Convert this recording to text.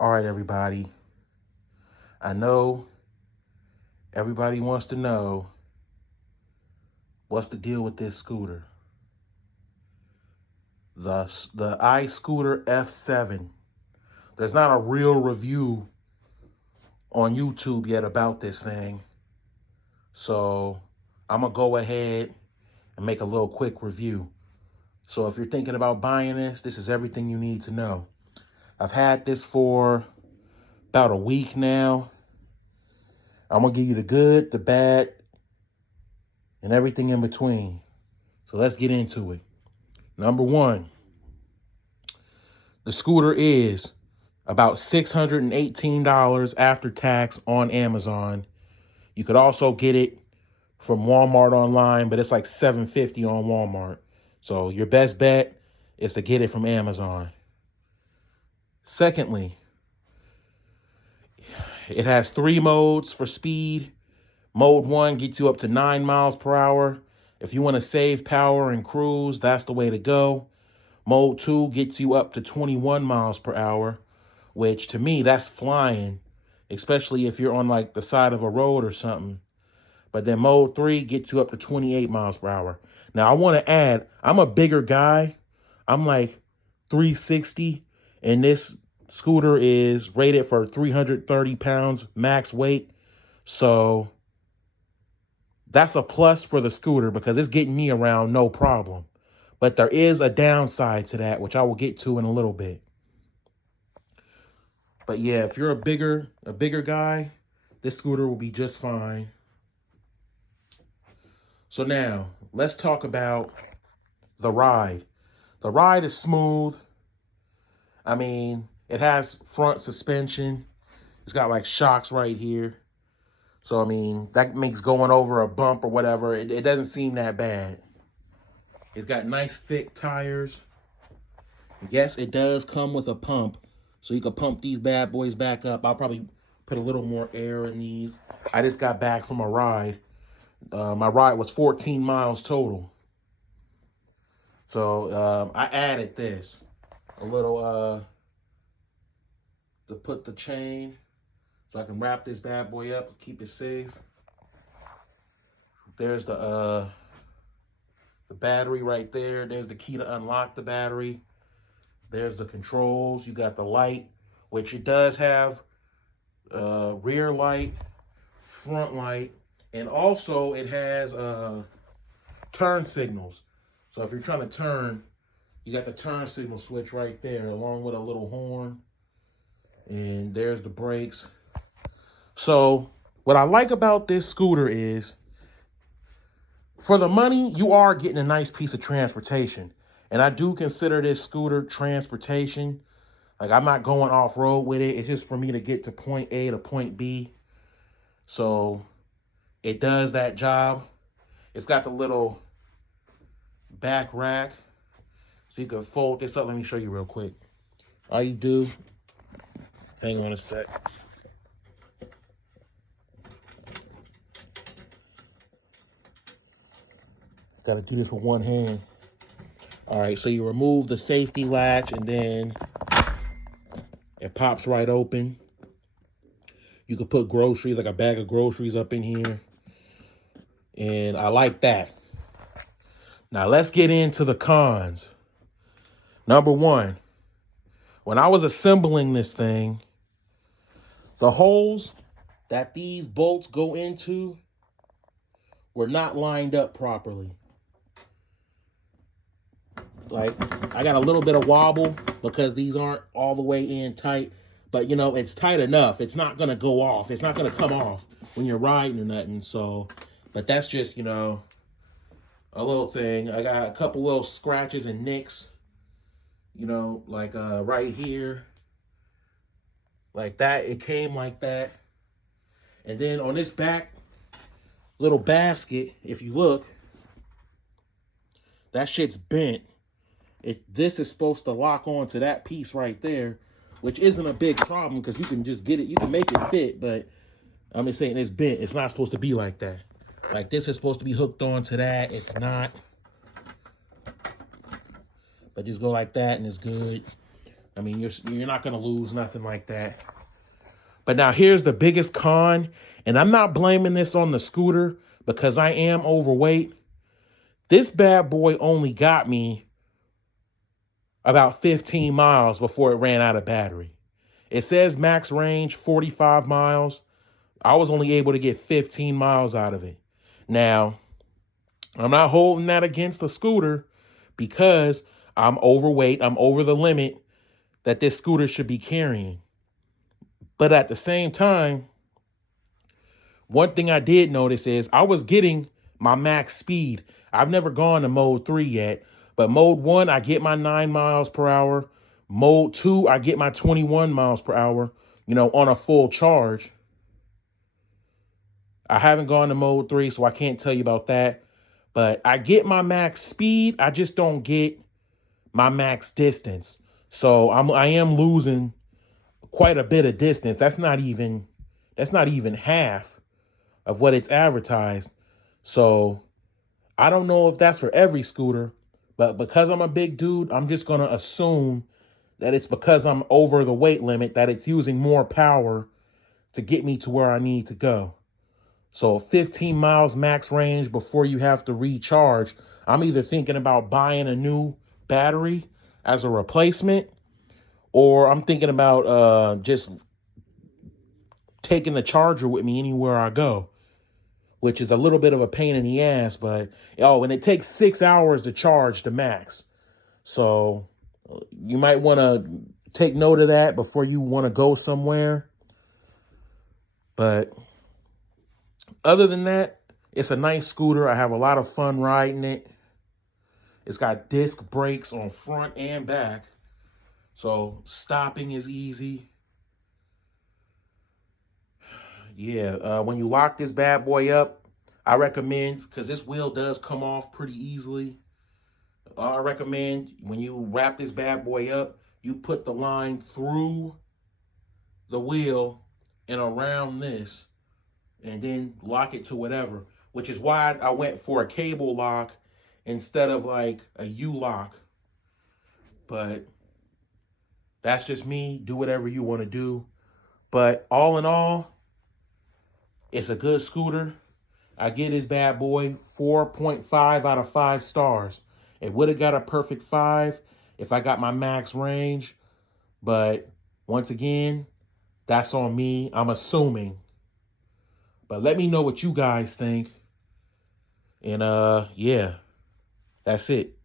All right, everybody. I know everybody wants to know what's the deal with this scooter. The iScooter F7. There's not a real review on YouTube yet about this thing. So I'm going to go ahead and make a little quick review. So if you're thinking about buying this is everything you need to know. I've had this for about a week now. I'm going to give you the good, the bad, and everything in between. So let's get into it. Number one, the scooter is about $618 after tax on Amazon. You could also get it from Walmart online, but it's like $750 on Walmart. So your best bet is to get it from Amazon. Secondly, it has 3 modes for speed. Mode 1 gets you up to 9 miles per hour. If you want to save power and cruise, that's the way to go. Mode 2 gets you up to 21 miles per hour, which to me, that's flying, especially if you're on like the side of a road or something. But then mode 3 gets you up to 28 miles per hour. Now, I want to add, I'm a bigger guy. I'm like 360, and this scooter is rated for 330 pounds max weight. So that's a plus for the scooter because it's getting me around no problem. But there is a downside to that, which I will get to in a little bit. But yeah, if you're a bigger guy, this scooter will be just fine. So now, let's talk about the ride. The ride is smooth. I mean, it has front suspension. It's got like shocks right here. So, I mean, that makes going over a bump or whatever, it doesn't seem that bad. It's got nice thick tires. Yes, it does come with a pump. So you can pump these bad boys back up. I'll probably put a little more air in these. I just got back from a ride. My ride was 14 miles total. So I added this. A little to put the chain so I can wrap this bad boy up and keep it safe. There's the battery right there. There's the key to unlock the battery. There's the controls. You got the light, which it does have rear light, front light, and also it has turn signals. So if you're trying to turn, you got the turn signal switch right there along with a little horn. And there's the brakes. So what I like about this scooter is for the money, you are getting a nice piece of transportation. And I do consider this scooter transportation. Like, I'm not going off-road with it. It's just for me to get to point A to point B. So it does that job. It's got the little back rack. So you can fold this up. Let me show you real quick. All you do, hang on a sec. Got to do this with one hand. All right, so you remove the safety latch and then it pops right open. You could put groceries, like a bag of groceries up in here. And I like that. Now let's get into the cons. Number one, when I was assembling this thing, the holes that these bolts go into were not lined up properly. Like, I got a little bit of wobble because these aren't all the way in tight. But, you know, it's tight enough. It's not going to go off. It's not going to come off when you're riding or nothing. So, but that's just, you know, a little thing. I got a couple little scratches and nicks, you know, like right here. Like that. It came like that. And then on this back little basket, if you look, that shit's bent. This is supposed to lock on to that piece right there, which isn't a big problem because you can just get it. You can make it fit, but I'm just saying it's bent. It's not supposed to be like that. Like, this is supposed to be hooked on to that. It's not. But just go like that and it's good. I mean, you're not going to lose nothing like that. But now here's the biggest con, and I'm not blaming this on the scooter because I am overweight. This bad boy only got me about 15 miles before it ran out of battery. It says max range 45 miles. I was only able to get 15 miles out of it. Now, I'm not holding that against the scooter because I'm overweight. I'm over the limit that this scooter should be carrying. But at the same time, one thing I did notice is I was getting my max speed. I've never gone to mode 3 yet, but mode 1, I get my 9 miles per hour. Mode 2, I get my 21 miles per hour, on a full charge. I haven't gone to mode 3, so I can't tell you about that. But I get my max speed. I just don't get my max distance. So I am losing quite a bit of distance. That's not even half of what it's advertised. So I don't know if that's for every scooter, but because I'm a big dude, I'm just going to assume that it's because I'm over the weight limit, that it's using more power to get me to where I need to go. So 15 miles max range before you have to recharge. I'm either thinking about buying a new battery as a replacement, or I'm thinking about just taking the charger with me anywhere I go, which is a little bit of a pain in the ass. But, and it takes 6 hours to charge the max. So you might want to take note of that before you want to go somewhere. But other than that, it's a nice scooter. I have a lot of fun riding it. It's got disc brakes on front and back, so stopping is easy. Yeah, when you lock this bad boy up, I recommend, because this wheel does come off pretty easily, I recommend when you wrap this bad boy up, you put the line through the wheel and around this, and then lock it to whatever, which is why I went for a cable lock instead of like a U-lock. But that's just me. Do whatever you want to do. But all in all, it's a good scooter. I give this bad boy 4.5 out of 5 stars. It would have got a perfect 5 if I got my max range. But once again, that's on me. I'm assuming. But let me know what you guys think. And yeah, that's it.